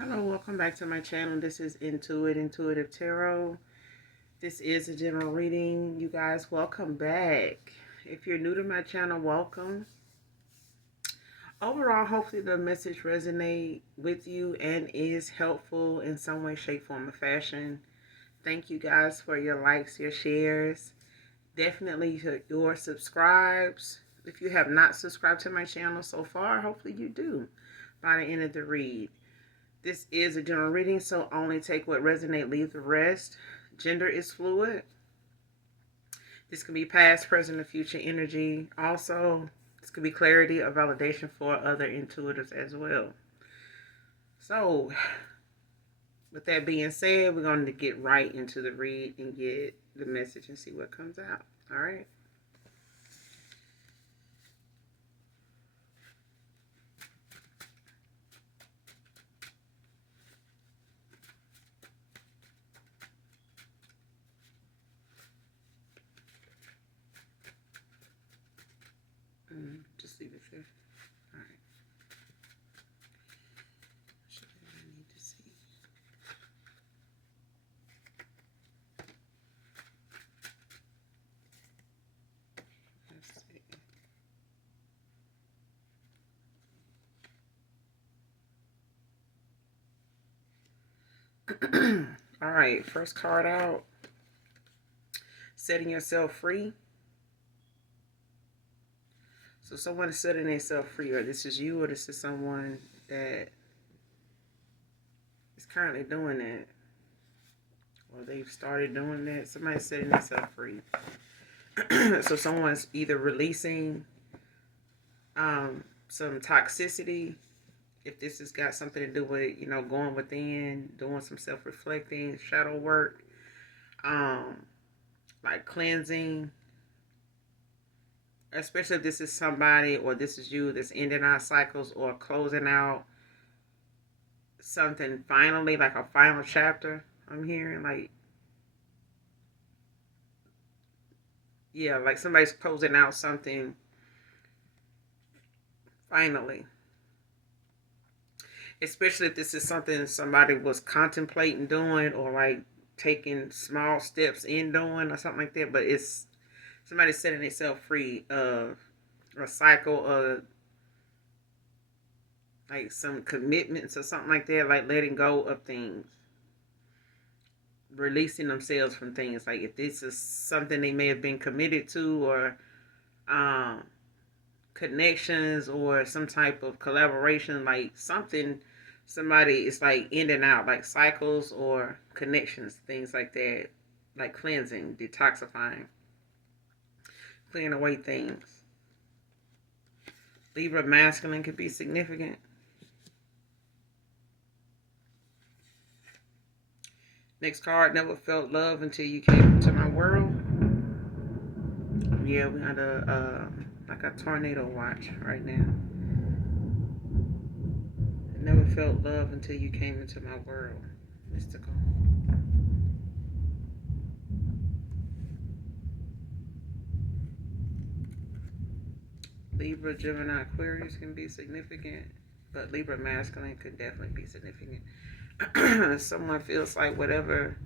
Hello, welcome back to my channel. This is Intuitive Tarot. This is a general reading. You guys, welcome back. If you're new to my channel, welcome. Overall, hopefully the message resonates with you and is helpful in some way, shape, form, or fashion. Thank you guys for your likes, your shares. Definitely your subscribes. If you have not subscribed to my channel so far, hopefully you do by the end of the read. This is a general reading, so only take what resonates, leave the rest. Gender is fluid. This can be past, present, or future energy. Also, this could be clarity or validation for other intuitives as well. So, with that being said, we're going to get right into the read and get the message and see what comes out. All right. Just leave it there. All right. I need to see. Let's see. All right, first card out. Setting yourself free. So someone is setting themselves free, or this is you, or this is someone that is currently doing that, or they've started doing that. Somebody's setting themselves free. So someone's either releasing some toxicity, if this has got something to do with, going within, doing some self-reflecting, shadow work, like cleansing, especially if this is somebody or this is you that's ending our cycles or closing out something finally, like a final chapter. I'm hearing like somebody's closing out something finally, especially if this is something somebody was contemplating doing or like taking small steps in doing or something like that, but it's somebody setting themselves free of a cycle of like some commitments or something like that, like letting go of things, releasing themselves from things. Like if this is something they may have been committed to, or connections or some type of collaboration, like something somebody is like in and out, like cycles or connections, things like that, like cleansing, detoxifying, clearing away things. Libra masculine could be significant. Next card, never felt love until you came into my world. Yeah, we got like a tornado watch right now. Never felt love until you came into my world. Mystical. Libra, Gemini, Aquarius can be significant, but Libra masculine could definitely be significant. Someone feels like whatever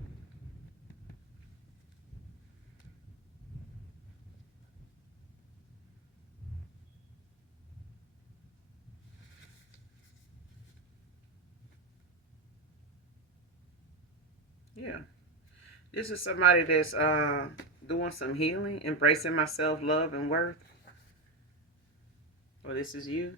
yeah. This is somebody that's doing some healing, embracing my self love and worth. Or this is you.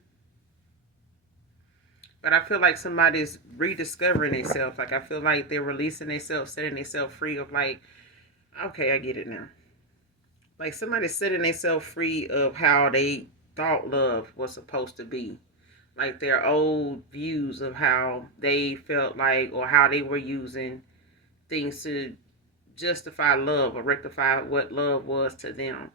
But I feel like somebody's rediscovering themselves. Like I feel like they're releasing themselves, setting themselves free of like, okay, I get it now. Like somebody's setting themselves free of how they thought love was supposed to be. Like their old views of how they felt like, or how they were using things to justify love or rectify what love was to them.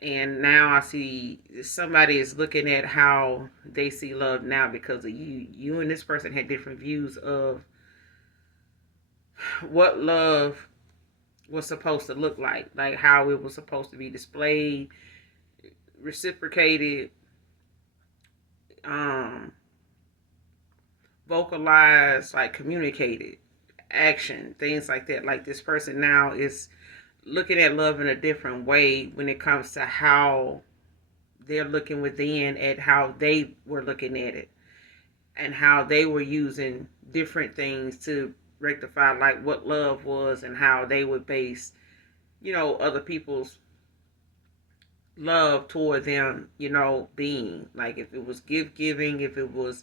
And now I see somebody is looking at how they see love now because of you. You and this person had different views of what love was supposed to look like how it was supposed to be displayed, reciprocated, um, vocalized, like communicated action, things like that. Like this person now is looking at love in a different way when it comes to how they're looking within at how they were looking at it and how they were using different things to rectify like what love was and how they would base, other people's love toward them, being like if it was gift giving, if it was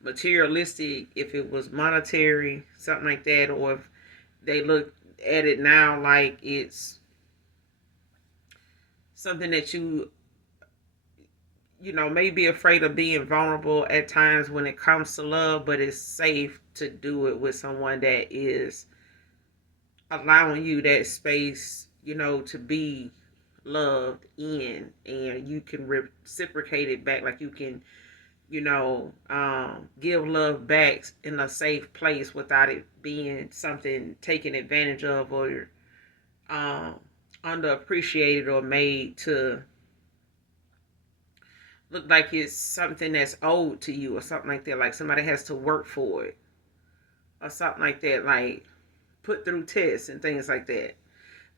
materialistic, if it was monetary, something like that, or if they look at it now like it's something that may be afraid of being vulnerable at times when it comes to love, but it's safe to do it with someone that is allowing you that space, to be loved in, and you can reciprocate it back. Like you can, give love back in a safe place without it being something taken advantage of or um, underappreciated or made to look like it's something that's owed to you or something like that. Like somebody has to work for it or something like that. Like put through tests and things like that.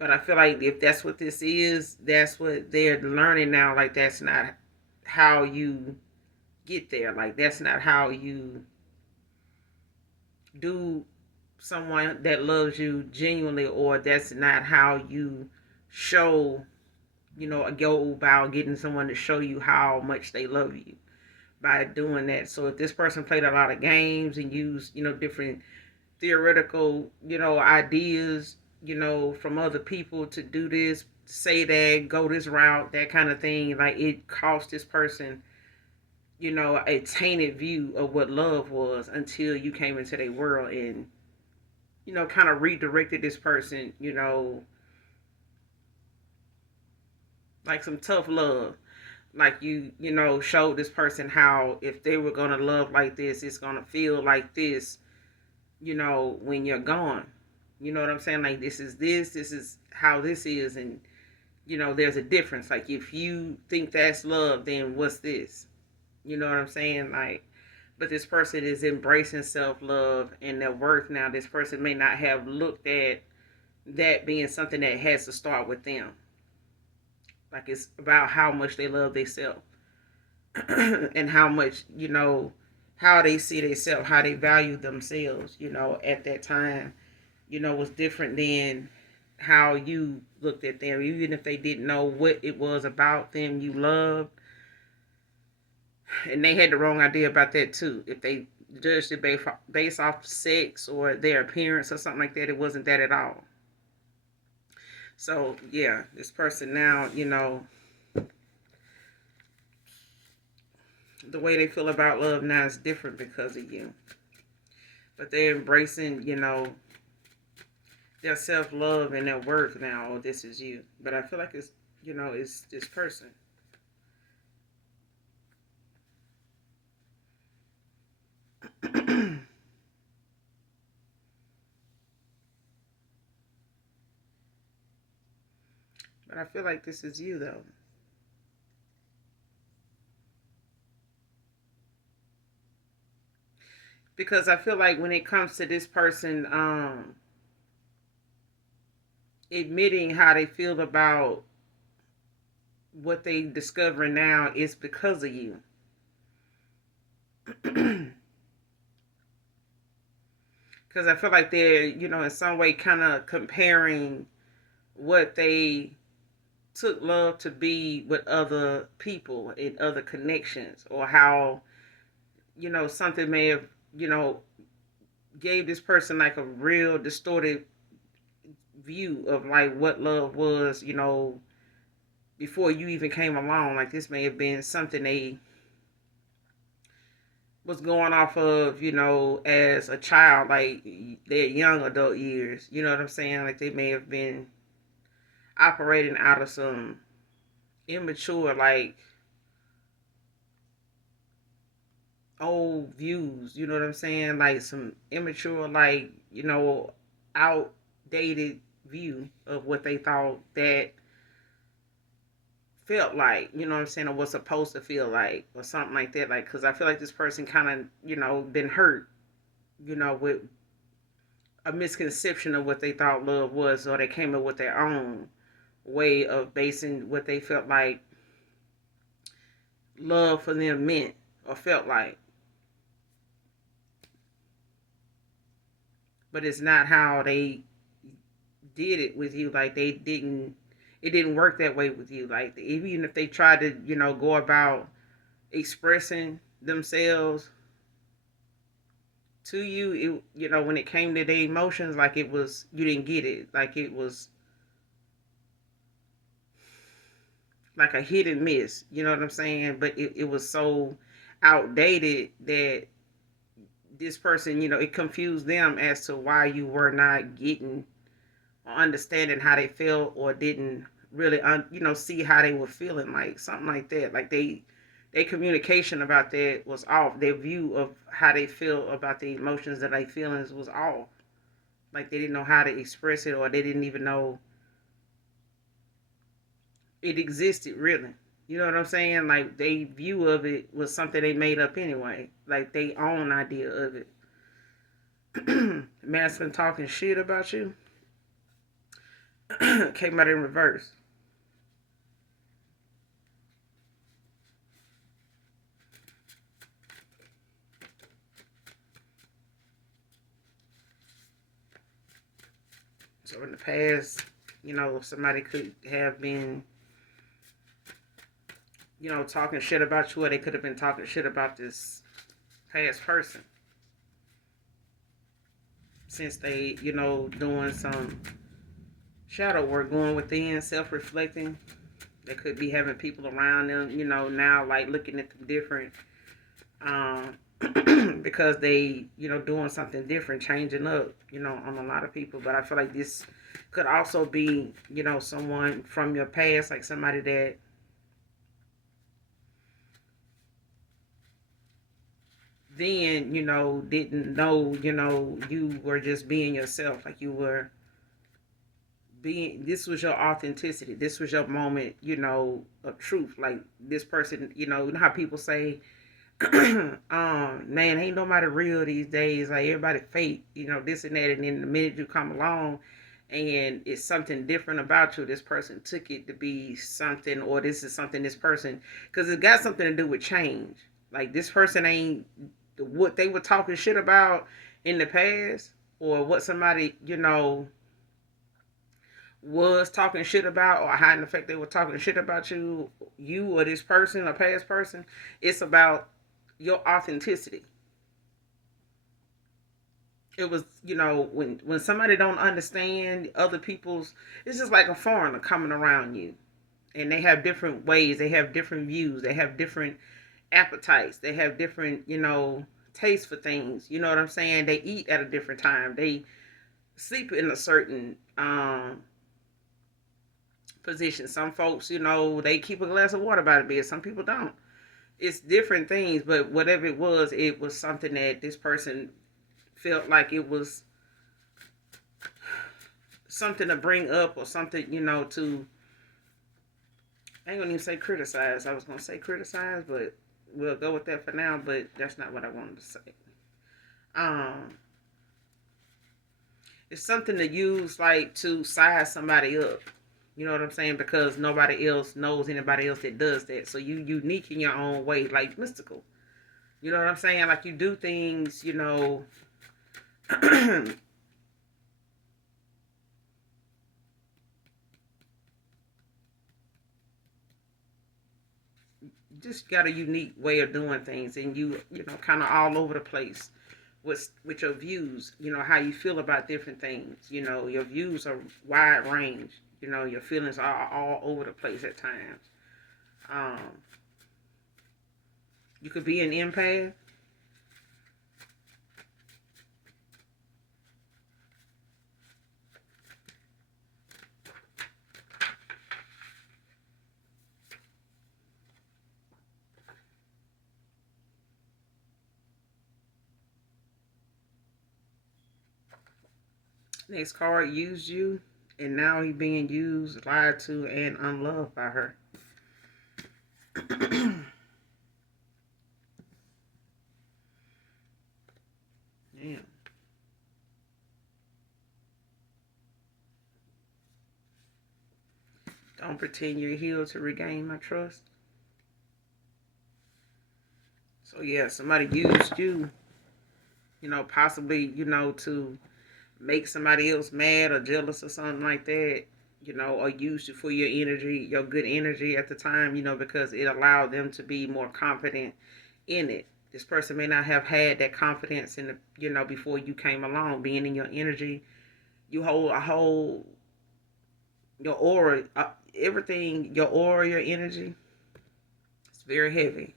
But I feel like if that's what this is, that's what they're learning now. Like that's not how you get there. Like that's not how you do someone that loves you genuinely, or that's not how you show, go about getting someone to show you how much they love you by doing that. So if this person played a lot of games and used, different theoretical, ideas, from other people to do this, say that, go this route, that kind of thing, like it cost this person, a tainted view of what love was until you came into their world and, kind of redirected this person, like some tough love. Like showed this person how if they were going to love like this, it's going to feel like this, when you're gone. You know what I'm saying? Like this is how this is. And, there's a difference. Like if you think that's love, then what's this? You know what I'm saying? Like, but this person is embracing self-love and their worth now. This person may not have looked at that being something that has to start with them. Like it's about how much they love themselves and how much, how they see themselves, how they value themselves, at that time, was different than how you looked at them. Even if they didn't know what it was about them you loved, and they had the wrong idea about that too. If they judged it based off sex or their appearance or something like that, it wasn't that at all. So yeah, this person now, the way they feel about love now is different because of you. But they're embracing, their self-love and their worth now. Oh, this is you. But I feel like it's, it's this person. But I feel like this is you, though. Because I feel like when it comes to this person admitting how they feel about what they discovering now, is because of you. Because I feel like they're, in some way kind of comparing what they took love to be with other people and other connections, or how, something may have, gave this person like a real distorted view of like what love was, before you even came along. Like this may have been something they was going off of, as a child, like their young adult years. You know what I'm saying? Like they may have been operating out of some immature, like old views. You know what I'm saying? Like some immature, like, outdated view of what they thought that felt like, you know what I'm saying, or was supposed to feel like, or something like that. Like, because I feel like this person kind of, been hurt, with a misconception of what they thought love was, or they came up with their own way of basing what they felt like love for them meant or felt like. But it's not how they did it with you. Like it didn't work that way with you. Like even if they tried to, go about expressing themselves to you, when it came to their emotions, like it was, you didn't get it. Like it was like a hit and miss. You know what I'm saying? But it was so outdated that this person, it confused them as to why you were not getting or understanding how they felt, or didn't really, see how they were feeling, like something like that. Like their communication about that was off. Their view of how they feel about the emotions that they feelings was off. Like they didn't know how to express it, or they didn't even know it existed really. You know what I'm saying? Like they view of it was something they made up anyway. Like they own idea of it. Masculine talking shit about you came out in reverse. So in the past, somebody could have been, talking shit about you, or they could have been talking shit about this past person. Since they, doing some shadow work, going within, self reflecting, they could be having people around them, now like looking at them different, um, because they, doing something different, changing up, on a lot of people. But I feel like this could also be, someone from your past, like somebody that then, didn't know, you were just being yourself, like you were being, this was your authenticity, this was your moment, of truth. Like this person, how people say, man, ain't nobody real these days. Like everybody fake, this and that. And then the minute you come along and it's something different about you, this person took it to be something, or this is something this person, because it got something to do with change. Like this person ain't what they were talking shit about in the past, or what somebody, was talking shit about, or hiding the fact they were talking shit about you or this person, a past person. It's about your authenticity. It was, when somebody don't understand other people's, it's just like a foreigner coming around you, and they have different ways, they have different views, they have different appetites, they have different, taste for things. You know what I'm saying? They eat at a different time, they sleep in a certain position. Some folks, they keep a glass of water by the bed, some people don't. It's different things, but whatever it was something that this person felt like it was something to bring up, or something, to, I ain't gonna even say criticize. I was gonna say criticize, but we'll go with that for now, but that's not what I wanted to say. Um, it's something to use, like to size somebody up. You know what I'm saying? Because nobody else knows anybody else that does that. So you unique in your own way, like mystical. You know what I'm saying? Like you do things, just got a unique way of doing things, and you know kind of all over the place with your views. How you feel about different things. Your views are wide range. Your feelings are all over the place at times. um you could be an empath. Next card, used you, and now he being used, lied to, and unloved by her. Damn. Don't pretend you're healed to regain my trust. So yeah, somebody used you, possibly, to make somebody else mad or jealous or something like that, or used you for your energy, your good energy at the time, because it allowed them to be more confident in it. This person may not have had that confidence in the, before you came along, being in your energy. You hold a whole, your aura, everything, your aura, your energy, it's very heavy.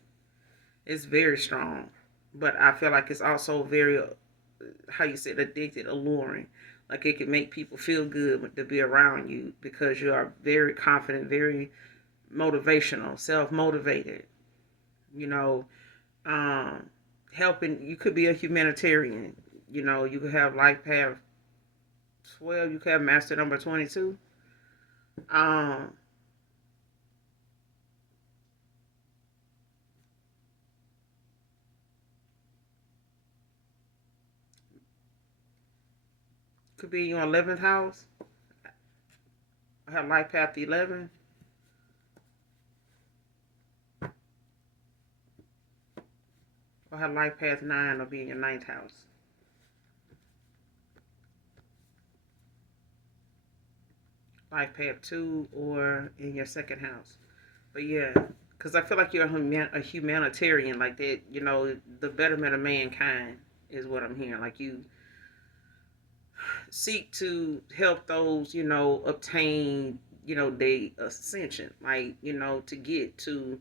It's very strong. But I feel like it's also very, how you said, addicted, alluring. Like it can make people feel good to be around you because you are very confident, very motivational, self motivated. You know, um, helping. You could be a humanitarian. You could have life path 12. You could have master number 22. Um, could be your 11th house. Have life path 11, or have life path 9, or be in your ninth house. Life path 2, or in your second house. But yeah, because I feel like you're a humanitarian, like that. The betterment of mankind is what I'm hearing. Like you seek to help those, obtain, their ascension, like to get to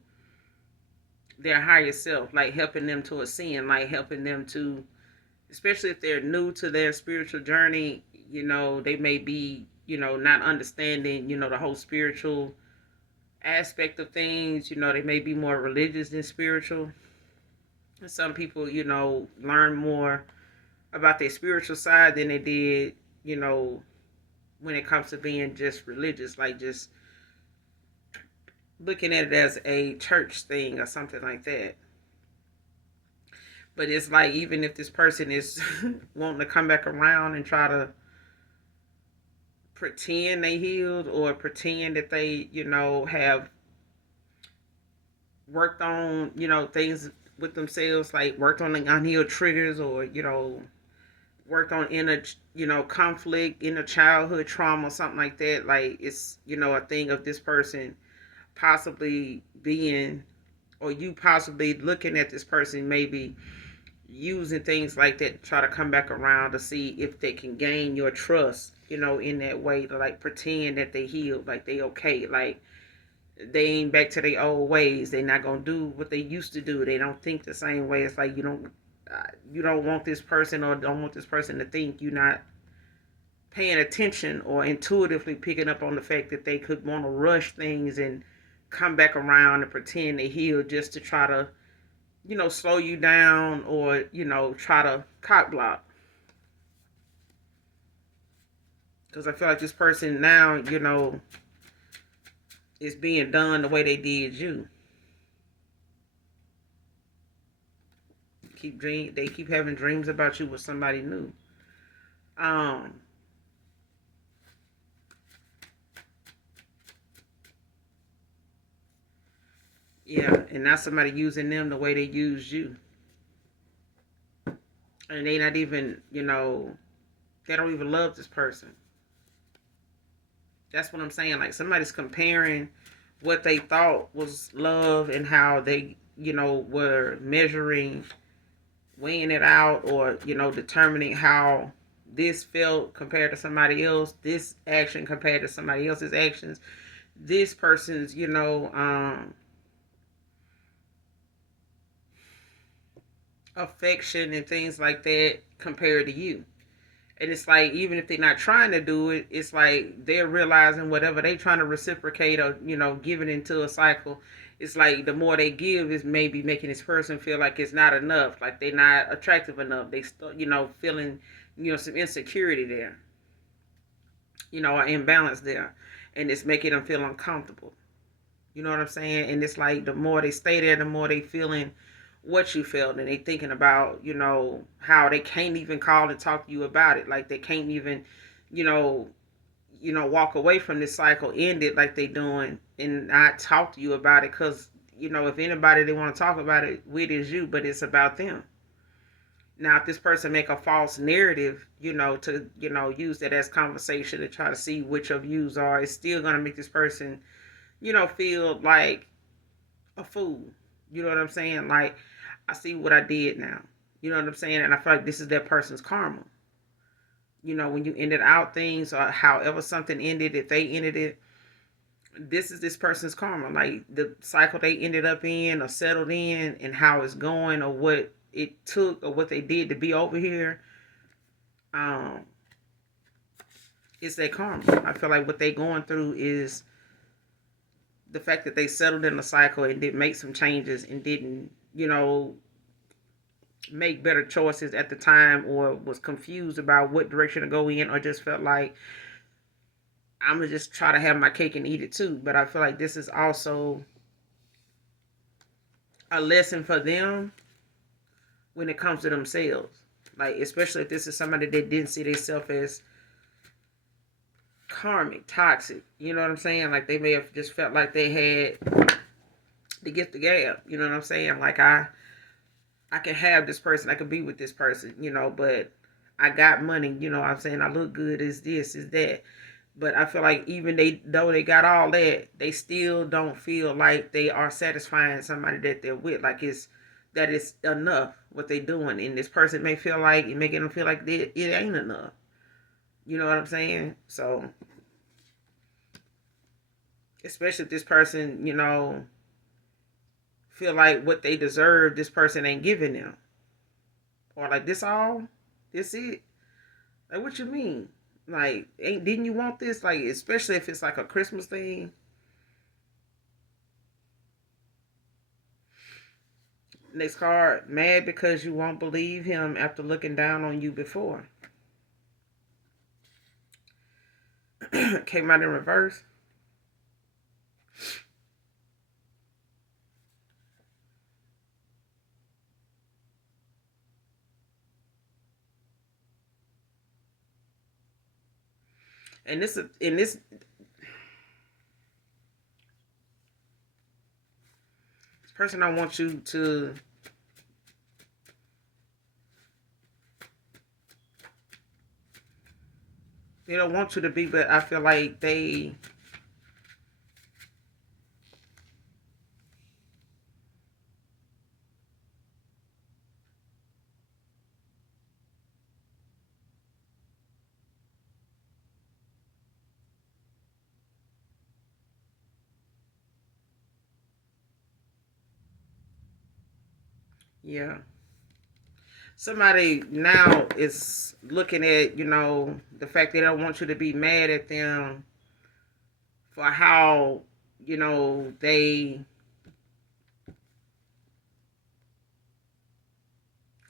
their higher self, like helping them to ascend, like helping them to, especially if they're new to their spiritual journey. They may be, not understanding, the whole spiritual aspect of things. They may be more religious than spiritual. Some people, learn more about their spiritual side than they did, you know, when it comes to being just religious, like just looking at it as a church thing or something like that. But it's like, even if this person is wanting to come back around and try to pretend they healed, or pretend that they, have worked on, things with themselves, like worked on the unhealed triggers, or, worked on inner, conflict, inner childhood trauma, something like that. Like it's, a thing of this person possibly being, or you possibly looking at this person maybe using things like that to try to come back around to see if they can gain your trust, in that way, to like pretend that they healed, like they okay, like they ain't back to their old ways. They not gonna do what they used to do. They don't think the same way. It's like you don't want this person, or don't want this person to think you're not paying attention, or intuitively picking up on the fact that they could want to rush things and come back around and pretend they healed just to try to, slow you down, or, try to cock block. Because I feel like this person now, is being done the way they did you. They keep having dreams about you with somebody new. Um, yeah, and now somebody using them the way they used you. And they not even, they don't even love this person. That's what I'm saying. Like somebody's comparing what they thought was love, and how they, were measuring, weighing it out, or, determining how this felt compared to somebody else, this action compared to somebody else's actions, this person's, affection and things like that compared to you. And it's like, even if they're not trying to do it, it's like they're realizing whatever they trying to reciprocate, or, giving into a cycle. It's like the more they give is maybe making this person feel like it's not enough, like they're not attractive enough. They start, feeling, some insecurity there, or imbalance there. And it's making them feel uncomfortable. You know what I'm saying? And it's like the more they stay there, the more they feeling what you felt, and they thinking about, how they can't even call and talk to you about it. Like they can't even, you know, walk away from this cycle, end it like they doing, and not talk to you about it. Because if anybody they want to talk about it with is you, but it's about them. Now, if this person make a false narrative, to use that as conversation to try to see which of yous are, it's still gonna make this person, feel like a fool. You know what I'm saying? Like, I see what I did now. You know what I'm saying? And I feel like this is that person's karma. When you ended out things, or however something ended, if they ended it, this is this person's karma. Like the cycle they ended up in or settled in, and how it's going, or what it took, or what they did to be over here. It's their karma. I feel like what they going through is the fact that they settled in the cycle and didn't make some changes, and didn't, make better choices at the time, or was confused about what direction to go in, or just felt like, I'm gonna just try to have my cake and eat it too. But I feel like this is also a lesson for them when it comes to themselves. Like, especially if this is somebody that didn't see themselves as karmic, toxic. You know what I'm saying? Like, they may have just felt like they had to get the gab. You know what I'm saying? Like, I can have this person, I can be with this person, but I got money, I'm saying, I look good, is this, is that. But I feel like even though they got all that, they still don't feel like they are satisfying somebody that they're with. Like it's enough what they doing. And this person may feel like, it making them feel like it ain't enough. You know what I'm saying? So, especially if this person, feel like what they deserve, this person ain't giving them. Or like, this all? This it? Like, what you mean? Like, didn't you want this? Like, especially if it's like a Christmas thing. Next card, mad because you won't believe him after looking down on you before. Came out in reverse. And this person don't want you to they don't want you to be, but I feel like they yeah. Somebody now is looking at, the fact they don't want you to be mad at them for how, they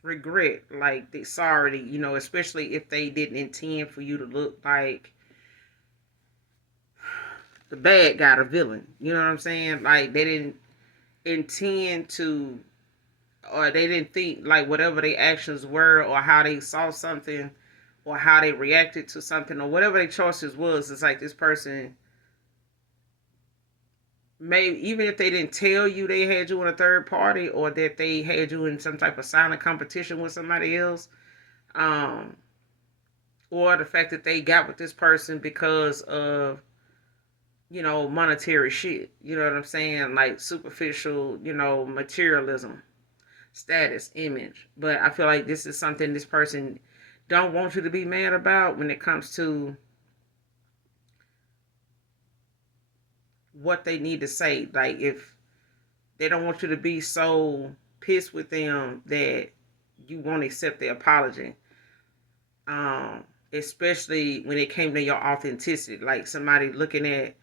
regret, like they sorry, especially if they didn't intend for you to look like the bad guy, the villain. You know what I'm saying? Like, they didn't intend to, or they didn't think, like, whatever their actions were, or how they saw something, or how they reacted to something, or whatever their choices was. It's like this person, maybe even if they didn't tell you they had you in a third party, or that they had you in some type of silent competition with somebody else, um, or the fact that they got with this person because of, monetary shit. You know what I'm saying? Like superficial, materialism, status, image. But I feel like this is something this person don't want you to be mad about when it comes to what they need to say. Like, if they don't want you to be so pissed with them that you won't accept their apology. Um, Especially when it came to your authenticity. Like somebody looking at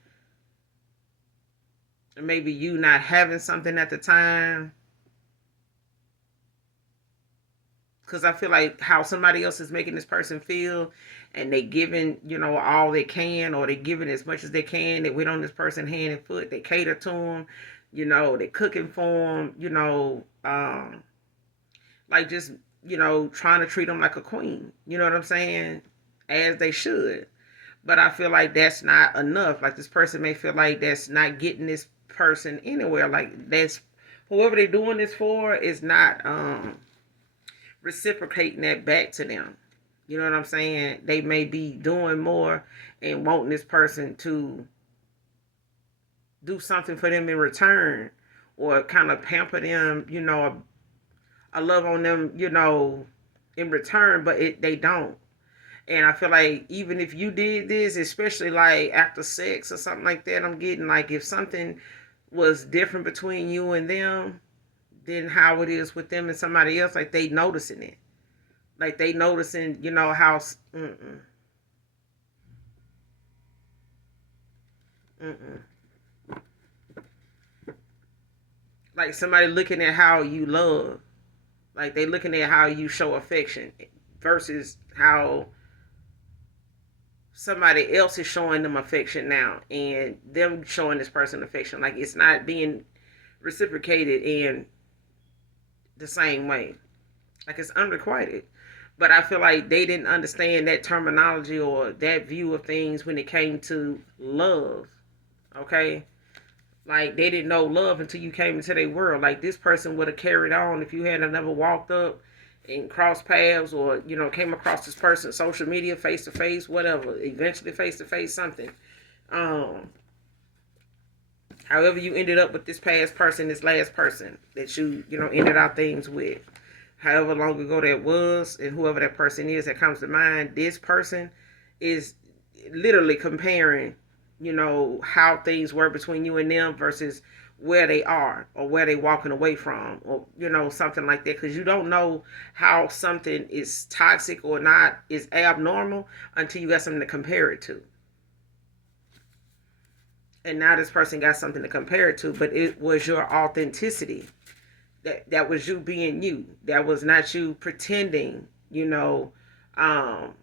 maybe you not having something at the time. Because I feel like how somebody else is making this person feel, and they giving, all they can, or they giving as much as they can. They wait on this person hand and foot. They cater to them. They cooking for them. um, like just, trying to treat them like a queen. You know what I'm saying? As they should. But I feel like that's not enough. Like this person may feel like that's not getting this person anywhere. Like that's whoever they're doing this for is not reciprocating that back to them. You know what I'm saying? They may be doing more and wanting this person to do something for them in return or kind of pamper them, I love on them, in return, but they don't. And I feel like even if you did this, especially like after sex or something like that, I'm getting like if something was different between you and them than how it is with them and somebody else, like they noticing it. Like they noticing, how mm-mm. Like somebody looking at how you love. Like they looking at how you show affection versus how somebody else is showing them affection now and them showing this person affection. Like it's not being reciprocated in the same way. Like it's unrequited. But I feel like they didn't understand that terminology or that view of things when it came to love. Okay? Like they didn't know love until you came into their world. Like this person would have carried on if you had never walked up and crossed paths or, came across this person, social media, face to face, whatever, eventually face to face, something. Um, However you ended up with this past person, this last person that ended out things with. However long ago that was, and whoever that person is that comes to mind, this person is literally comparing, how things were between you and them versus where they are or where they walking away from or, something like that. Because you don't know how something is toxic or not, is abnormal until you got something to compare it to. And now this person got something to compare it to, but it was your authenticity. That was you being you. That was not you pretending, um,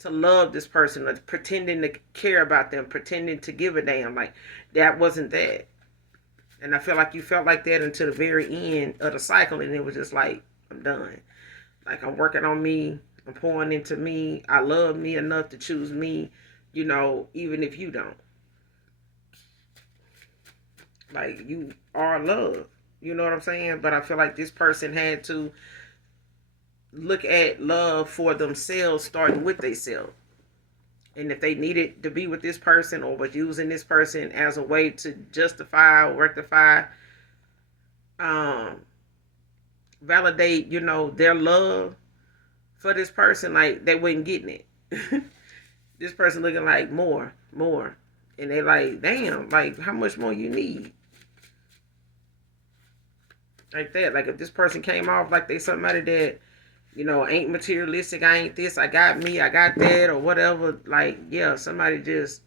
to love this person or pretending to care about them, pretending to give a damn. Like that wasn't that. And I feel like you felt like that until the very end of the cycle, and it was just like, I'm done. Like I'm working on me. I'm pouring into me. I love me enough to choose me, even if you don't. Like you are love. You know what I'm saying? But I feel like this person had to look at love for themselves, starting with themselves. And if they needed to be with this person or was using this person as a way to justify or rectify, um, validate, their love for this person, like they wasn't getting it. This person looking like more. And they like, damn, like how much more you need? Like that. Like if this person came off like they somebody that, ain't materialistic, I ain't this, I got me, I got that, or whatever. Like, yeah, somebody just,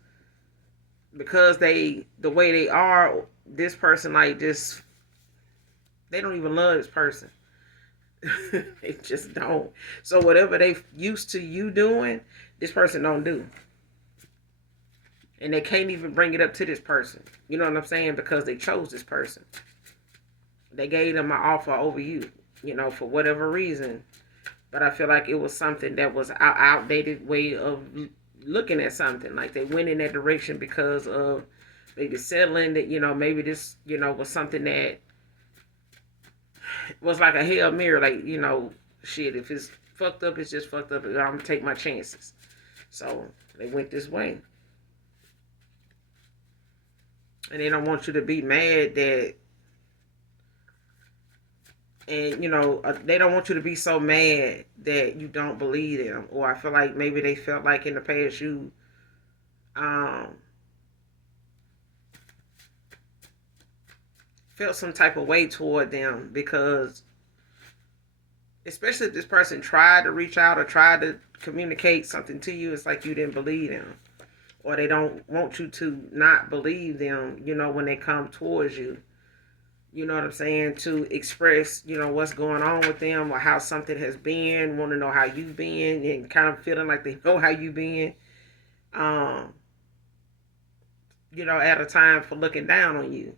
because the way they are, this person, like, just, they don't even love this person. They just don't. So whatever they used to you doing, this person don't do. And they can't even bring it up to this person. You know what I'm saying? Because they chose this person. They gave them an offer over you, for whatever reason. But I feel like it was something that was an outdated way of looking at something. Like they went in that direction because of maybe settling that, maybe this, was something that was like a Hail Mary. Like, shit, if it's fucked up, it's just fucked up. I'm going to take my chances. So they went this way. And they don't want you to be mad that, and they don't want you to be so mad that you don't believe them. Or I feel like maybe they felt like in the past you felt some type of way toward them, because especially if this person tried to reach out or tried to communicate something to you, it's like you didn't believe them, or they don't want you to not believe them, when they come towards you. You know what I'm saying? To express, what's going on with them or how something has been, want to know how you've been, and kind of feeling like they know how you've been. At a time for looking down on you.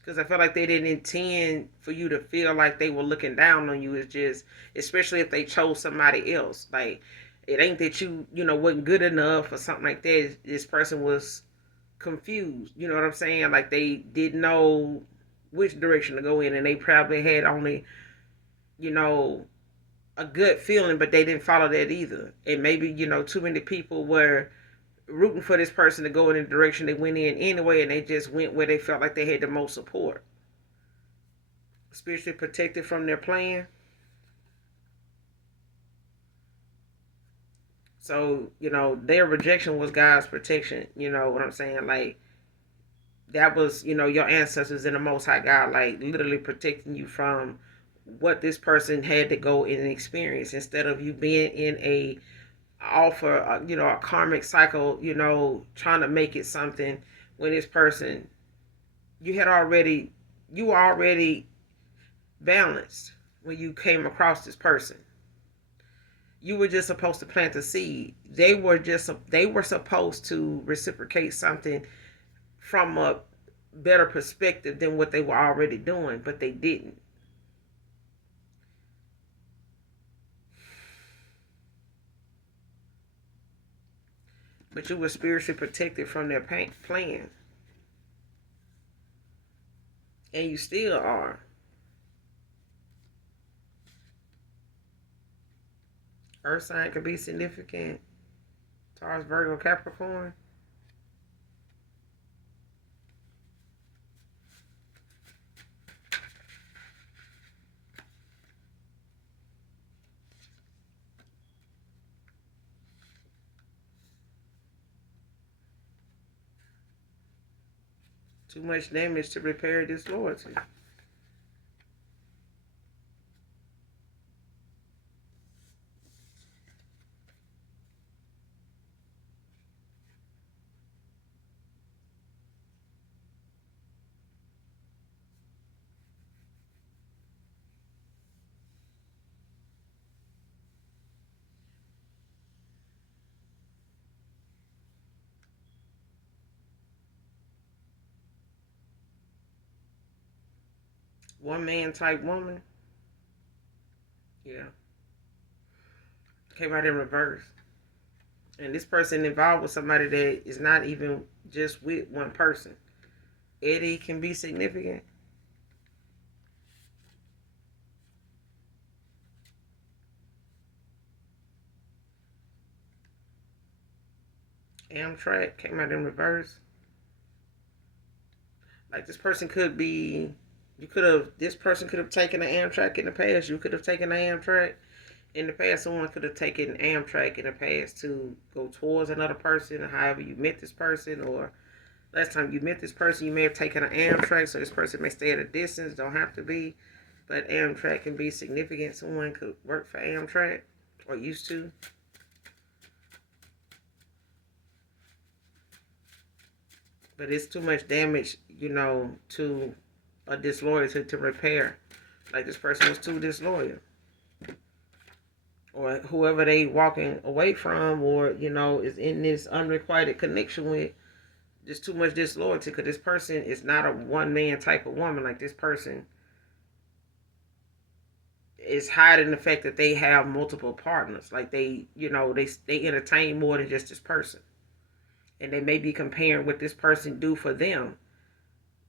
Because I feel like they didn't intend for you to feel like they were looking down on you. It's just, especially if they chose somebody else. Like, it ain't that you wasn't good enough or something like that. This person was confused. You know what I'm saying? Like, they didn't know which direction to go in, and they probably had only, you know, a good feeling, but they didn't follow that either. And maybe, too many people were rooting for this person to go in the direction they went in anyway, and they just went where they felt like they had the most support. Spiritually protected from their plan. So, their rejection was God's protection. You know what I'm saying? Like, that was, your ancestors in the Most High God, like, literally protecting you from what this person had to go in and experience, instead of you being in a offer, a karmic cycle, trying to make it something when this person, you were already balanced when you came across this person. You were just supposed to plant the seed. They were supposed to reciprocate something from a better perspective than what they were already doing, but they didn't. But you were spiritually protected from their plan, and you still are. Earth sign could be significant. Taurus, Virgo, Capricorn. Too much damage to repair disloyalty. One man type woman. Yeah. Came out in reverse. And this person involved with somebody that is not even just with one person. Eddie can be significant. Amtrak came out in reverse. Like, this person could be, this person could have taken an Amtrak in the past. You could have taken an Amtrak in the past. Someone could have taken Amtrak in the past to go towards another person, however you met this person, or last time you met this person, you may have taken an Amtrak, so this person may stay at a distance, don't have to be. But Amtrak can be significant. Someone could work for Amtrak, or used to. But it's too much damage, to a disloyalty to repair. Like, this person was too disloyal. Or whoever they walking away from, or, is in this unrequited connection with, just too much disloyalty, because this person is not a one-man type of woman. Like, this person is hiding the fact that they have multiple partners. Like, they entertain more than just this person. And they may be comparing what this person do for them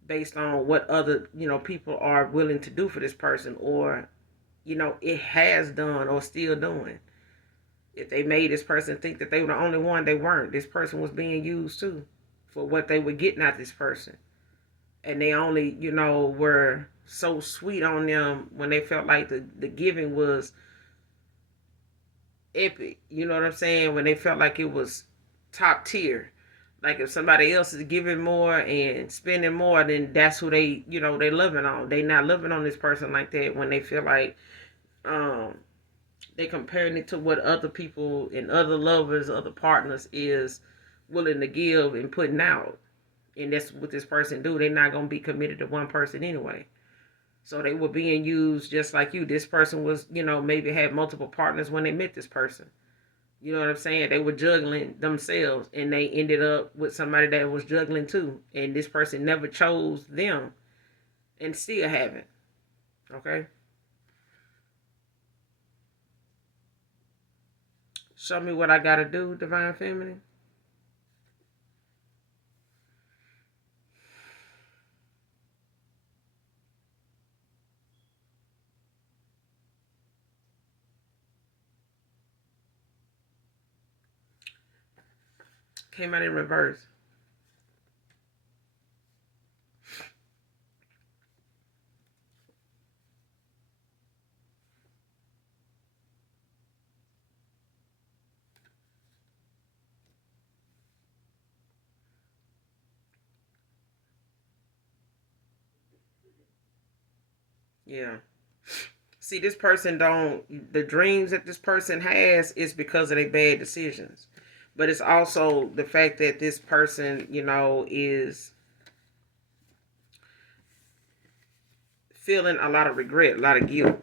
based on what other, people are willing to do for this person, or, it has done or still doing. If they made this person think that they were the only one, they weren't. This person was being used too for what they were getting out of this person. And they only, were so sweet on them when they felt like the giving was epic. You know what I'm saying? When they felt like it was top tier. Like, if somebody else is giving more and spending more, then that's who they loving on. They not loving on this person like that when they feel like they comparing it to what other people and other lovers, other partners is willing to give and putting out. And that's what this person do. They're not going to be committed to one person anyway. So they were being used just like you. This person was, maybe had multiple partners when they met this person. You know what I'm saying? They were juggling themselves, and they ended up with somebody that was juggling too. And this person never chose them. and still haven't. Okay? Show me what I gotta do, Divine Feminine. Came out in reverse. Yeah. See, this person don't, the dreams that this person has is because of their bad decisions. But it's also the fact that this person, is feeling a lot of regret, a lot of guilt.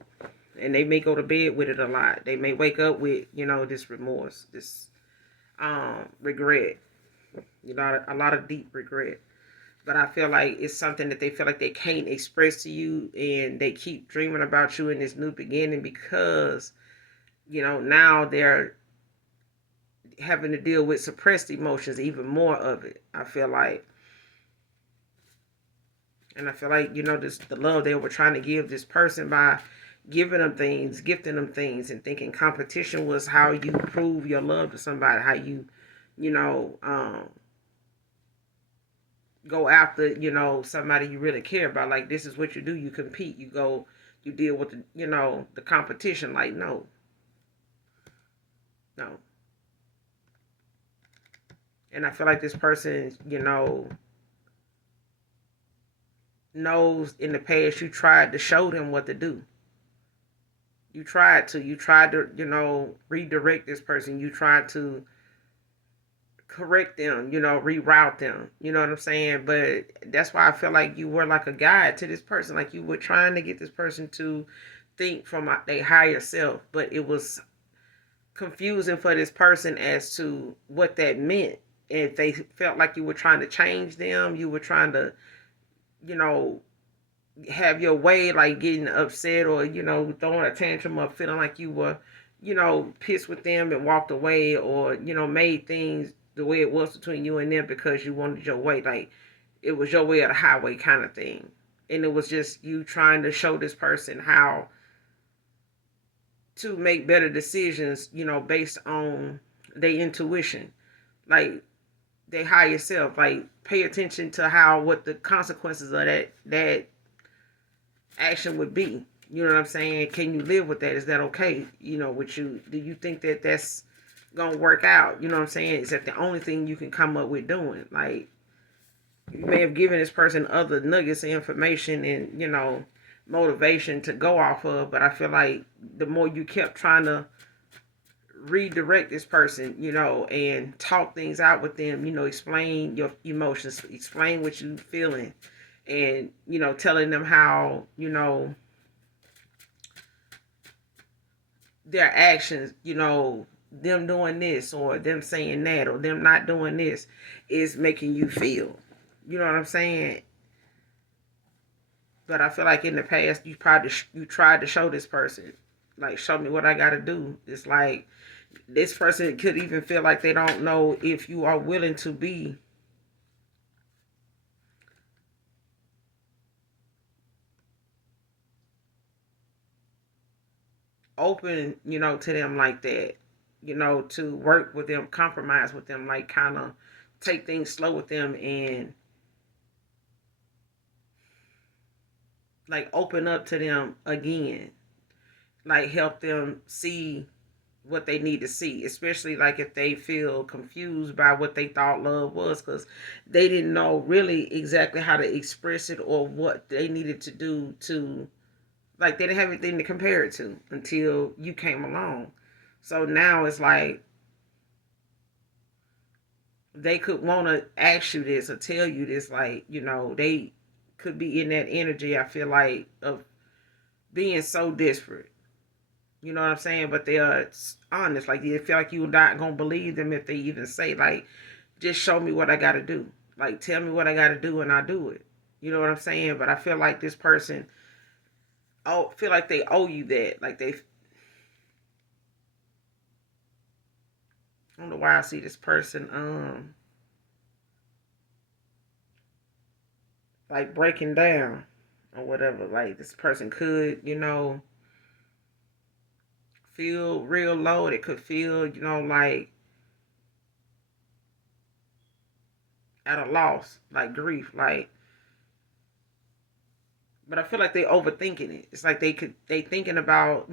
And they may go to bed with it a lot. They may wake up with, this remorse, this regret, a lot of deep regret. But I feel like it's something that they feel like they can't express to you, and they keep dreaming about you in this new beginning because, now they're having to deal with suppressed emotions, even more of it. I feel like. And I feel like, this the love they were trying to give this person by giving them things, gifting them things, and thinking competition was how you prove your love to somebody, how you, you know, um, go after, somebody you really care about. Like, this is what you do. You compete. You go, you deal with the competition. Like, no, no. And I feel like this person, knows in the past you tried to show them what to do. You tried to. You tried to, redirect this person. You tried to correct them, reroute them. You know what I'm saying? But that's why I feel like you were like a guide to this person. Like, you were trying to get this person to think from their higher self. But it was confusing for this person as to what that meant. If they felt like you were trying to change them, you were trying to, you know, have your way, like getting upset or, throwing a tantrum or feeling like you were, pissed with them and walked away, or, made things the way it was between you and them because you wanted your way. Like, it was your way or the highway kind of thing. And it was just you trying to show this person how to make better decisions, based on their intuition. Like, their higher self. Like, pay attention to what the consequences of that action would be. You know what I'm saying? Can you live with that? Is that okay? With you? Do you think that that's gonna work out? You know what I'm saying? Is that the only thing you can come up with doing? Like, you may have given this person other nuggets of information and, motivation to go off of, but I feel like the more you kept trying to redirect this person, and talk things out with them, explain your emotions, explain what you feeling, and, telling them how, their actions, them doing this or them saying that or them not doing this is making you feel. You know what I'm saying? But I feel like in the past you tried to show this person, like, show me what I got to do. It's like this person could even feel like they don't know if you are willing to be open, to them like that, to work with them, compromise with them, like, kind of take things slow with them and, like, open up to them again, like, help them see what they need to see, especially like if they feel confused by what they thought love was, because they didn't know really exactly how to express it or what they needed to do to, like, they didn't have anything to compare it to until you came along. So now it's like they could want to ask you this or tell you this, like, they could be in that energy, I feel like, of being so desperate. You know what I'm saying? But they are honest. Like, they feel like you're not going to believe them if they even say, like, just show me what I got to do. Like, tell me what I got to do and I do it. You know what I'm saying? But I feel like this person, feel like they owe you that. Like they, I don't know why I see this person, like breaking down or whatever. Like this person could, feel real low. It could feel, like at a loss, like grief, like. But I feel like they overthinking it. It's like they thinking about,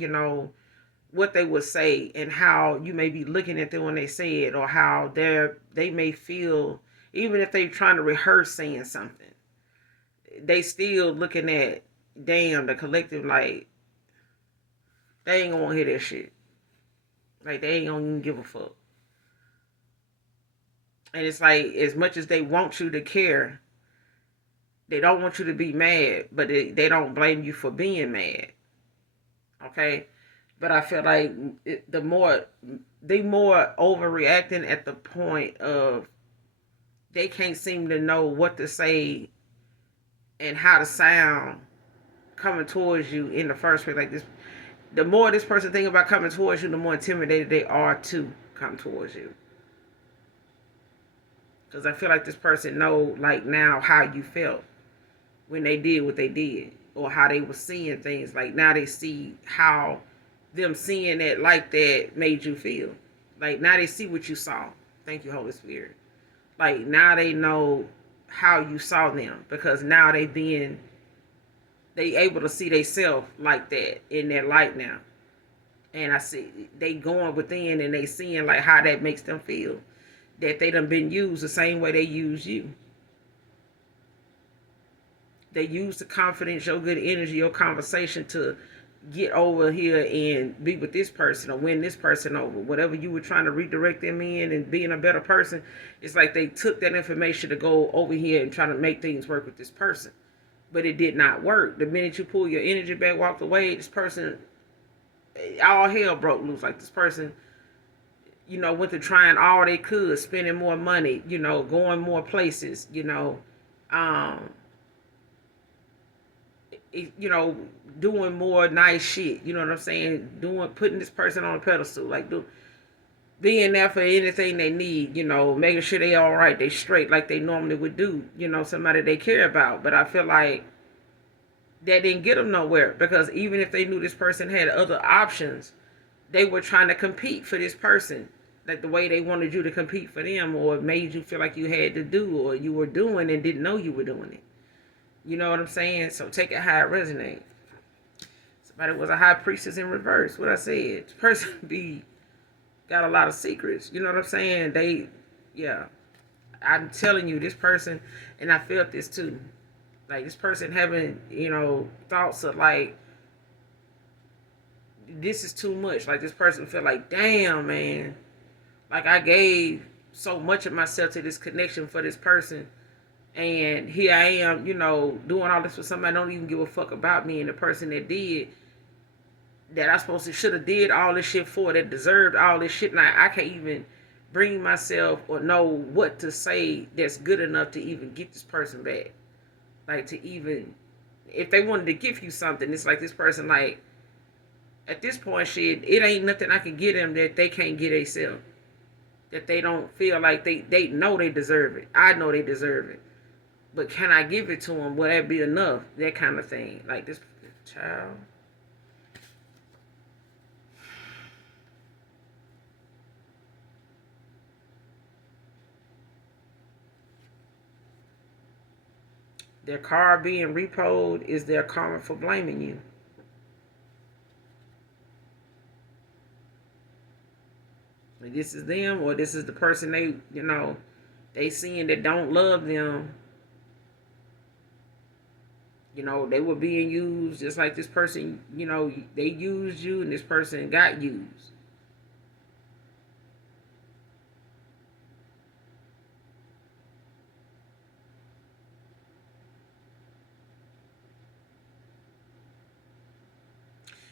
what they would say and how you may be looking at them when they say it, or how they may feel, even if they trying to rehearse saying something, they still looking at, damn, the collective, like they ain't gonna want to hear that shit. Like they ain't gonna even give a fuck. And it's like, as much as they want you to care, they don't want you to be mad, but they don't blame you for being mad. Okay? But I feel like they more overreacting at the point of they can't seem to know what to say and how to sound coming towards you in the first place. Like this, the more this person think about coming towards you, the more intimidated they are to come towards you. Because I feel like this person know, like, now how you felt when they did what they did, or how they were seeing things. Like now they see how them seeing it like that made you feel. Like now they see what you saw. Thank you, Holy Spirit. Like now they know how you saw them, because now they able to see themselves like that in their light now. And I see they going within and they seeing like how that makes them feel. That they done been used the same way they use you. They use the confidence, your good energy, your conversation to get over here and be with this person or win this person over. Whatever you were trying to redirect them in and being a better person, it's like they took that information to go over here and try to make things work with this person. But it did not work. The minute you pull your energy back, walked away, this person, all hell broke loose. Like this person, went to trying all they could, spending more money, going more places, um, doing more nice shit. You know what I'm saying? Putting this person on a pedestal, like being there for anything they need. Making sure they all right, they straight, like they normally would do. Somebody they care about. But I feel like that didn't get them nowhere, because even if they knew this person had other options, they were trying to compete for this person, like the way they wanted you to compete for them, or it made you feel like you had to do, or you were doing and didn't know you were doing it. You know what I'm saying? So take it how it resonates. Somebody was a high priestess in reverse. What I said, this person got a lot of secrets. You know what I'm saying? Yeah. I'm telling you, this person, and I felt this too. Like this person having, thoughts of like, this is too much. Like this person felt like, damn, man. Like I gave so much of myself to this connection for this person. And here I am, doing all this for somebody that don't even give a fuck about me, and the person that did, that I supposed to should have did all this shit for, that deserved all this shit. Now I can't even bring myself or know what to say that's good enough to even get this person back. Like to even, if they wanted to give you something, it's like this person, like, at this point, shit, it ain't nothing I can get them that they can't get themselves. That they don't feel like they know they deserve it. I know they deserve it. But can I give it to them? Will that be enough? That kind of thing. Like this child. Their car being repoed is their karma for blaming you. Like this is them, or this is the person they seeing that don't love them. They were being used just like this person, they used you and this person got used.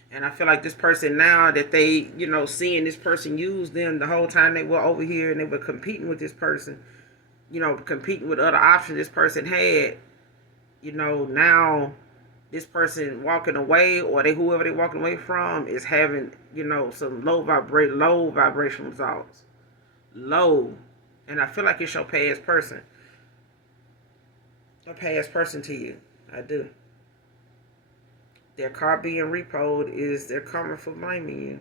And I feel like this person now that they, seeing this person use them the whole time they were over here and they were competing with this person, competing with other options this person had, now this person walking away, or whoever they walking away from, is having, some low vibration results. Low. And I feel like it's your past person. A past person to you. I do. Their car being repoed is they're coming for blaming you.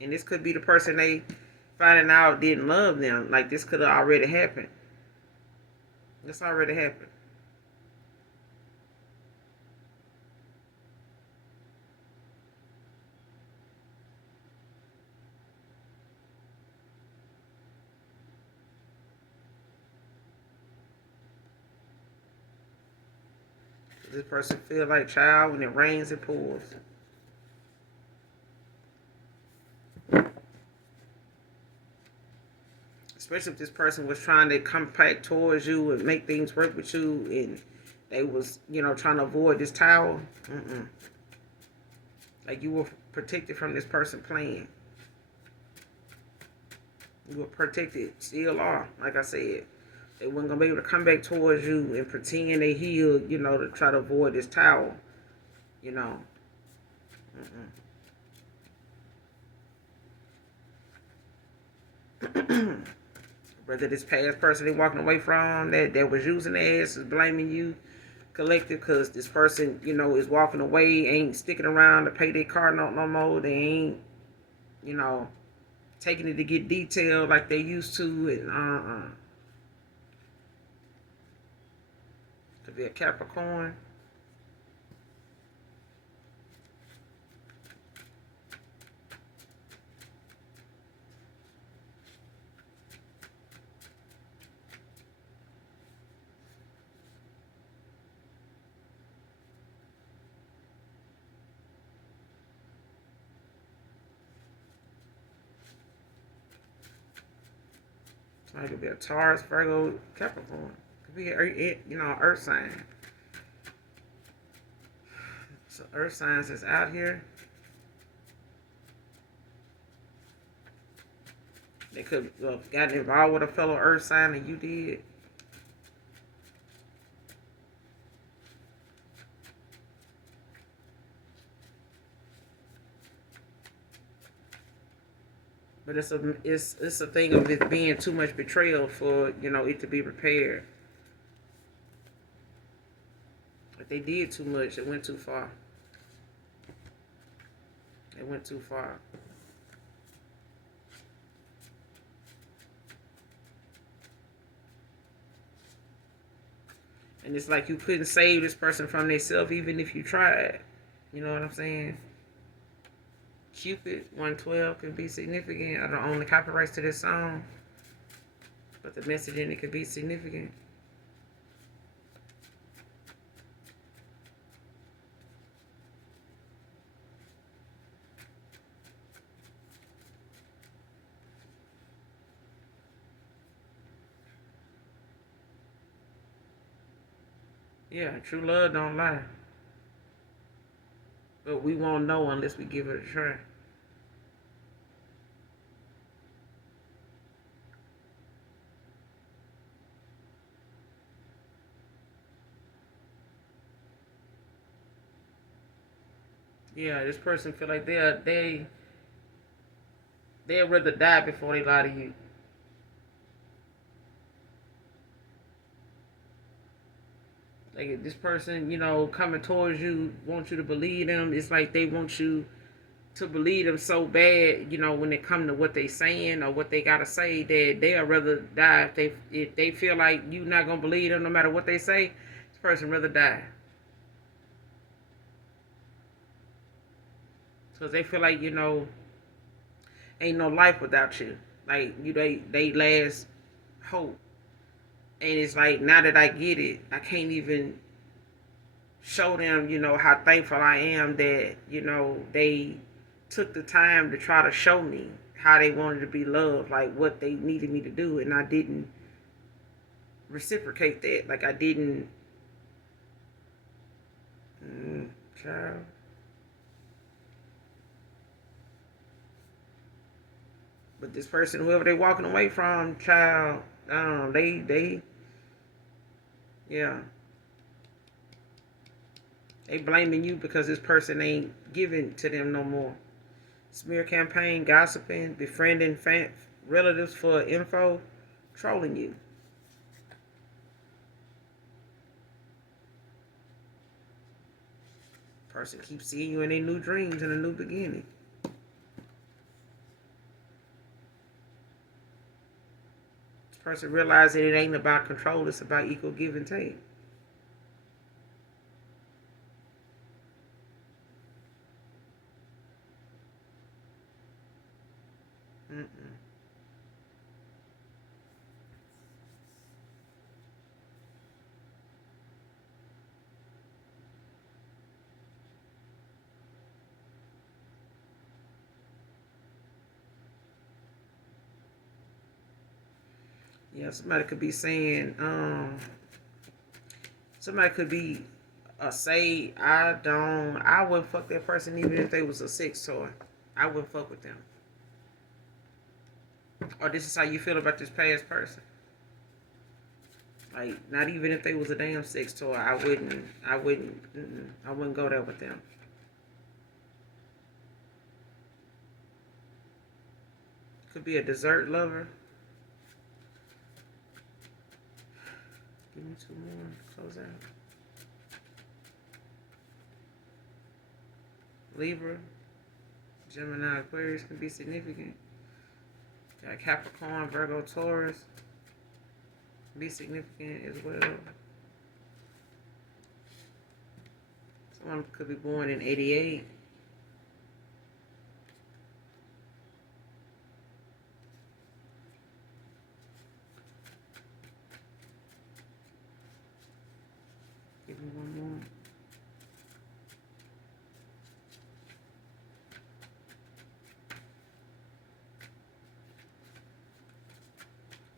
And this could be the person they finding out didn't love them. Like, this could have already happened. This already happened. This person feel like, child, when it rains, it pours. Especially if this person was trying to come back towards you and make things work with you, and they was, trying to avoid this tower. Like, you were protected from this person playing. You were protected, still are, like I said. They weren't going to be able to come back towards you and pretend they healed, to try to avoid this tower. Whether this past person they walking away from that was using their ass is blaming you collective, because this person, is walking away, ain't sticking around to pay their car note no more. They ain't, taking it to get detailed like they used to. And could be a Capricorn. It could be a Taurus, Virgo, Capricorn. Could be Earth sign. So Earth signs is out here. They could have gotten involved with a fellow Earth sign and you did. But it's a thing of it being too much betrayal for, it to be repaired. If they did too much, it went too far. It went too far. And it's like you couldn't save this person from themselves even if you tried. You know what I'm saying? Cupid 112 could be significant. I don't own the copyrights to this song, but the message in it could be significant. Yeah, true love don't lie. But we won't know unless we give it a try. Yeah, this person feel like they'd rather die before they lie to you. Like, if this person, coming towards you, want you to believe them. It's like they want you to believe them so bad, when it come to what they saying or what they gotta say, that they'll rather die if they feel like you not gonna believe them no matter what they say. This person rather die because they feel like ain't no life without you. Like, they last hope, and it's like, now that I get it, I can't even show them, how thankful I am that they took the time to try to show me how they wanted to be loved, like what they needed me to do, and I didn't reciprocate that. Like, I didn't. Child. But this person, whoever they walking away from, child, they, yeah. They blaming you because this person ain't giving to them no more. Smear campaign, gossiping, befriending relatives for info, trolling you. Person keeps seeing you in their new dreams and a new beginning. This person realizes that it ain't about control, it's about equal give and take. Mm-mm. Yeah, somebody could be saying, somebody could be say, I wouldn't fuck that person even if they was a sex toy. I wouldn't fuck with them. Or this is how you feel about this past person. Like, not even if they was a damn sex toy, I wouldn't go there with them. Could be a dessert lover. Give me two more. Close out. Libra, Gemini, Aquarius can be significant. Got Capricorn, Virgo, Taurus. Be significant as well. Someone could be born in 88. Give me one more.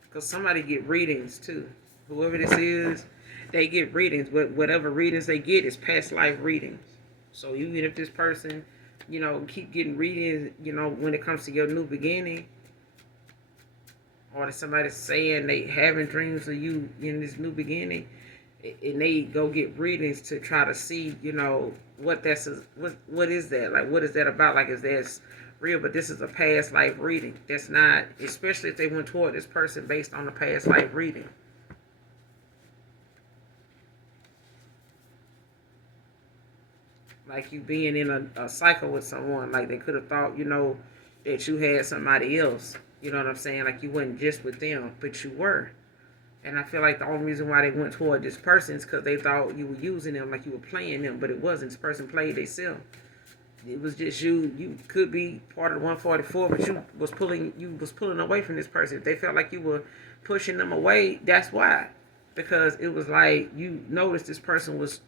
Because somebody get readings too. Whoever this is, they get readings. But whatever readings they get is past life readings. So even if this person, keep getting readings, when it comes to your new beginning, or that somebody's saying they having dreams of you in this new beginning, and they go get readings to try to see, what is that? Like, what is that about? Like, is that real? But this is a past life reading. That's not, especially if they went toward this person based on a past life reading. Like you being in a cycle with someone. Like they could have thought, that you had somebody else. You know what I'm saying? Like you wasn't just with them, but you were. And I feel like the only reason why they went toward this person is because they thought you were using them, like you were playing them, but it wasn't. This person played themselves. It was just you. You could be part of the 144, but you was pulling away from this person. If they felt like you were pushing them away, that's why. Because it was like you noticed this person was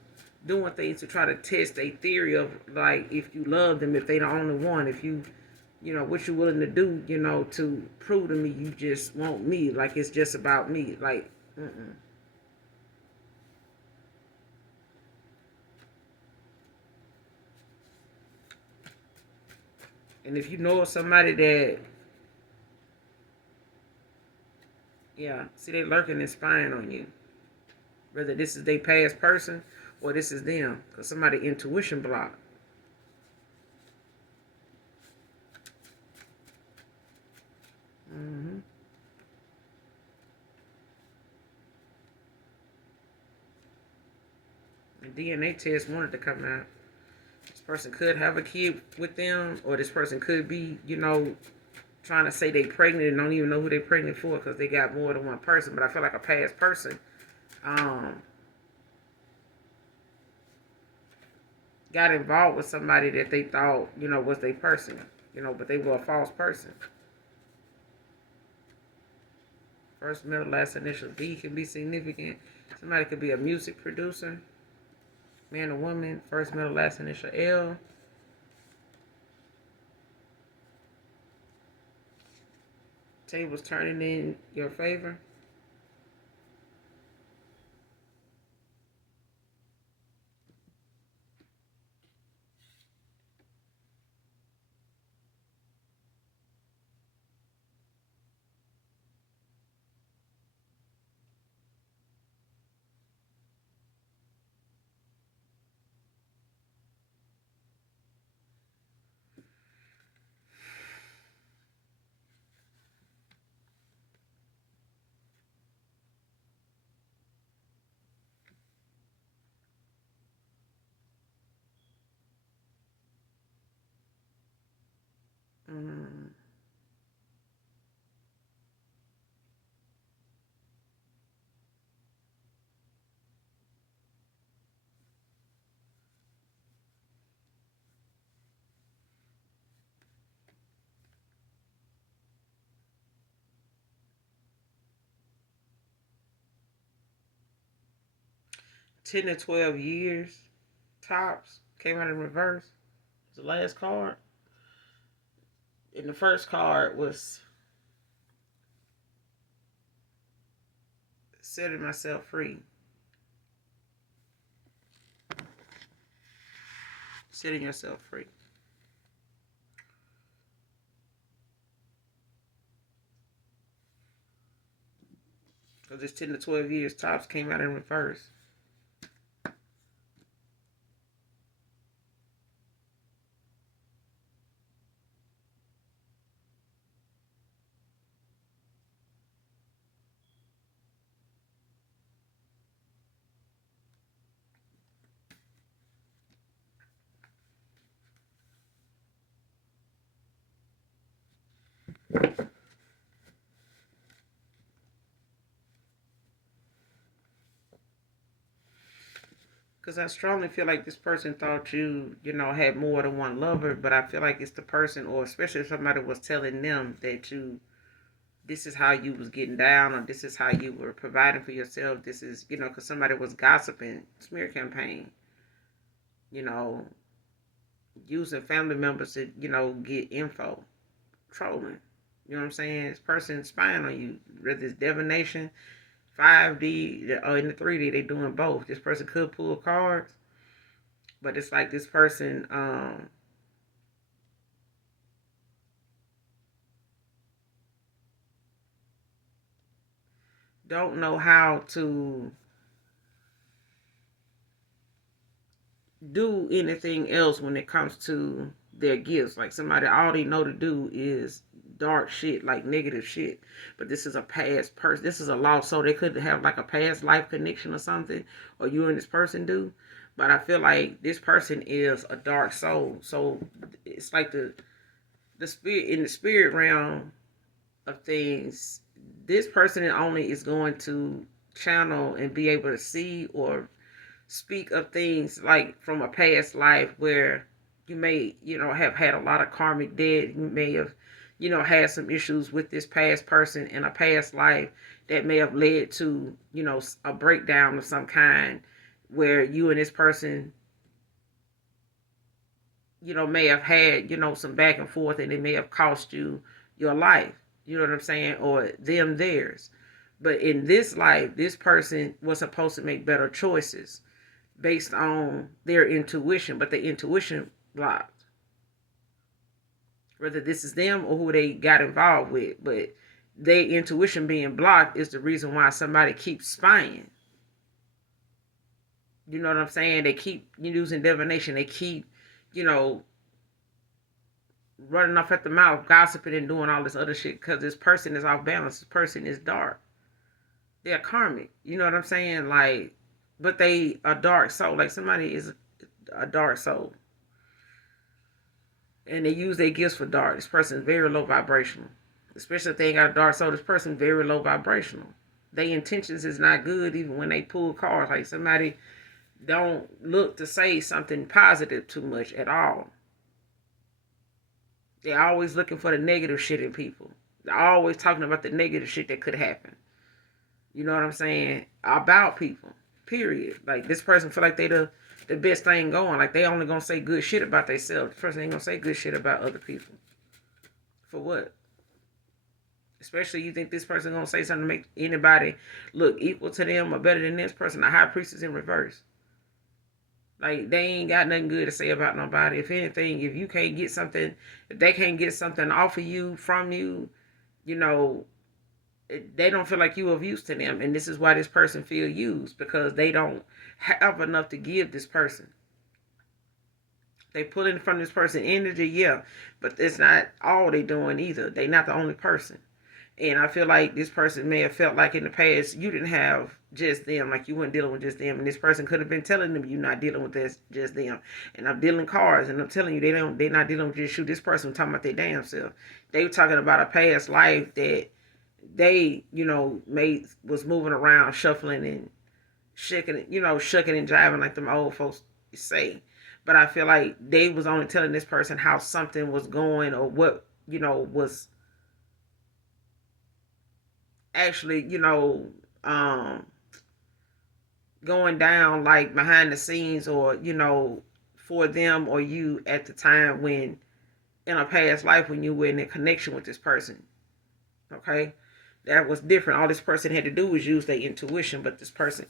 doing things to try to test a theory of like if you love them, if they the only one, if you what you willing to do, to prove to me you just want me, like it's just about me, like, mm-mm. And if you know somebody that, yeah, see they lurking and spying on you, whether this is their past person or this is them, because somebody intuition block. Mm-hmm. The DNA test wanted to come out. This person could have a kid with them, or this person could be, trying to say they pregnant and don't even know who they pregnant for because they got more than one person. But I feel like a past person um, got involved with somebody that they thought, was their person, but they were a false person. First, middle, last initial D can be significant. Somebody could be a music producer, man or woman, first, middle, last initial L. Tables turning in your favor. Mm. 10 to 12 years tops. Came out in reverse. The last card. And the first card was setting myself free. Setting yourself free. Because this 10 to 12 years tops came out in reverse. Because I strongly feel like this person thought had more than one lover, but I feel like it's the person, or especially if somebody was telling them that this is how you was getting down, or this is how you were providing for yourself. This is, because somebody was gossiping, smear campaign, you know, using family members to, get info, trolling. You know what I'm saying? This person spying on you, whether it's divination, 5D, or in the 3D, they doing both. This person could pull cards, but it's like this person don't know how to do anything else when it comes to their gifts. Like somebody, all they know to do is dark shit, like negative shit. But this is a past person. This is a lost soul. They could have like a past life connection or something, or you and this person do. But I feel like this person is a dark soul. So it's like the spirit in the spirit realm of things. This person only is going to channel and be able to see or speak of things like from a past life where you may, have had a lot of karmic debt. You may have, had some issues with this past person in a past life that may have led to, a breakdown of some kind where you and this person, may have had, some back and forth and it may have cost you your life. You know what I'm saying? Or them theirs. But in this life, this person was supposed to make better choices based on their intuition, but the intuition blocked. Whether this is them or who they got involved with, but their intuition being blocked is the reason why somebody keeps spying. You know what I'm saying? They keep using divination. They keep, you know, running off at the mouth, gossiping and doing all this other shit because this person is off balance. This person is dark. They're karmic. You know what I'm saying? Like, but they a dark soul. Like somebody is a dark soul. And they use their gifts for dark. This person is very low vibrational. Especially if they ain't got a dark soul, this person is very low vibrational. Their intentions is not good even when they pull cards. Like somebody don't look to say something positive too much at all. They're always looking for the negative shit in people. They're always talking about the negative shit that could happen. You know what I'm saying? About people. Period. Like this person feel like they the best thing going. Like they only gonna say good shit about themselves. This person ain't gonna say good shit about other people. For what? Especially you think this person gonna say something to make anybody look equal to them or better than this person. The high priest is in reverse. Like they ain't got nothing good to say about nobody. If anything, if you can't get something, if they can't get something off of you, from you, you know, they don't feel like you of use to them. And this is why this person feel used, because they don't have enough to give this person. They pulling from this person energy, yeah, but it's not all they doing either. They not the only person. And I feel like this person may have felt like in the past you didn't have just them, like you weren't dealing with just them, and this person could have been telling them you're not dealing with this just them. And I'm dealing cards, and I'm telling you they're not dealing with just you. This person was talking about their damn self. They were talking about a past life that they, made was moving around, shuffling and shaking, shucking and jiving like them old folks say. But I feel like they was only telling this person how something was going or what, was actually, going down like behind the scenes or, for them or you at the time when in a past life when you were in a connection with this person. Okay? That was different. All this person had to do was use their intuition, but this person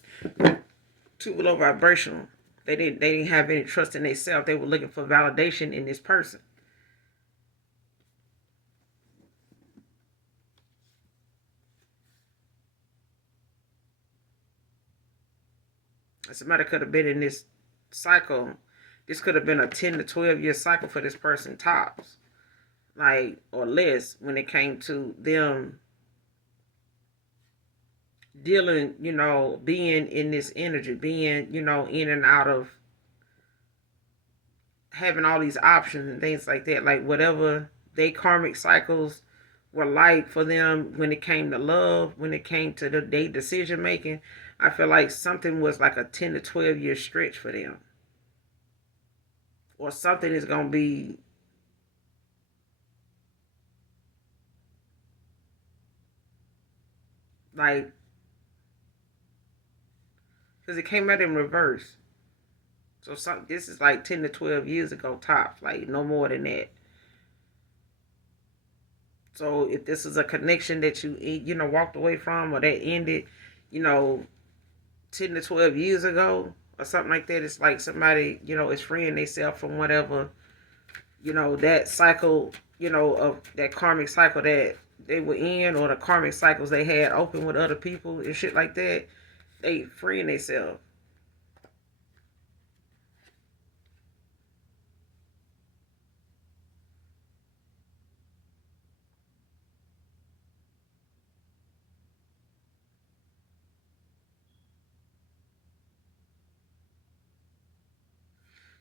too low vibrational. They didn't have any trust in themselves. They were looking for validation in this person. Somebody could have been in this cycle. This could have been a 10 to 12-year cycle for this person tops. Like, or less when it came to them dealing, being in this energy, being, in and out of having all these options and things like that. Like whatever they karmic cycles were like for them when it came to love, when it came to the day decision making, I feel like something was like a 10 to 12-year stretch for them. Or something is going to be like, because it came out in reverse. So this is like 10 to 12 years ago tops, like no more than that. So if this is a connection that you walked away from or that ended, 10 to 12 years ago or something like that, it's like somebody, is freeing themselves from whatever, that cycle, of that karmic cycle that they were in or the karmic cycles they had open with other people and shit like that. They freeing themselves.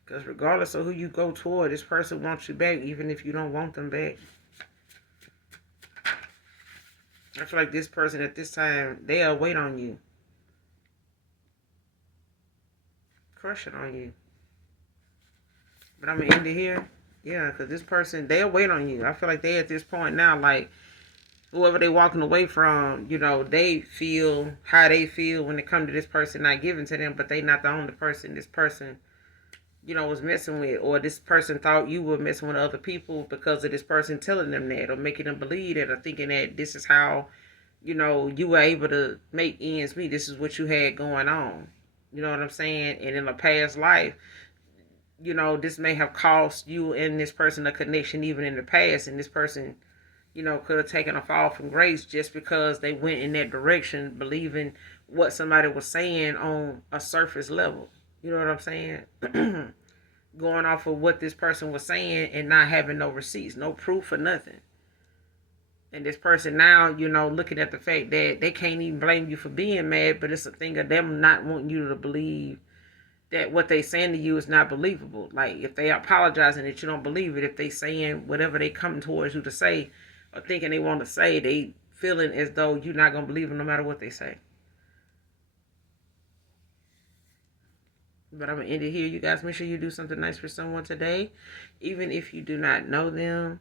Because regardless of who you go toward, this person wants you back even if you don't want them back. I feel like this person at this time, they'll wait on you. Crushing on you. But I'm going to end it here. Yeah, because this person, they'll wait on you. I feel like they at this point now, like, whoever they walking away from, they feel how they feel when it comes to this person not giving to them, but they not the only person this person, was messing with, or this person thought you were messing with other people because of this person telling them that, or making them believe that, or thinking that this is how, you were able to make ends meet. This is what you had going on. You know what I'm saying? And in a past life, this may have cost you and this person a connection even in the past, and this person, could have taken a fall from grace just because they went in that direction, believing what somebody was saying on a surface level. You know what I'm saying? Going off of what this person was saying and not having no receipts, no proof or nothing. And this person now, looking at the fact that they can't even blame you for being mad, but it's a thing of them not wanting you to believe that what they saying to you is not believable. Like if they apologizing that you don't believe it, if they saying whatever they come towards you to say or thinking they want to say, they feeling as though you're not going to believe them no matter what they say. But I'm going to end it here. You guys make sure you do something nice for someone today. Even if you do not know them.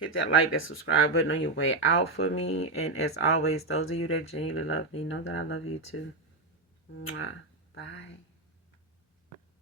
Hit that like, that subscribe button on your way out for me. And as always, those of you that genuinely love me, know that I love you too. Mwah. Bye.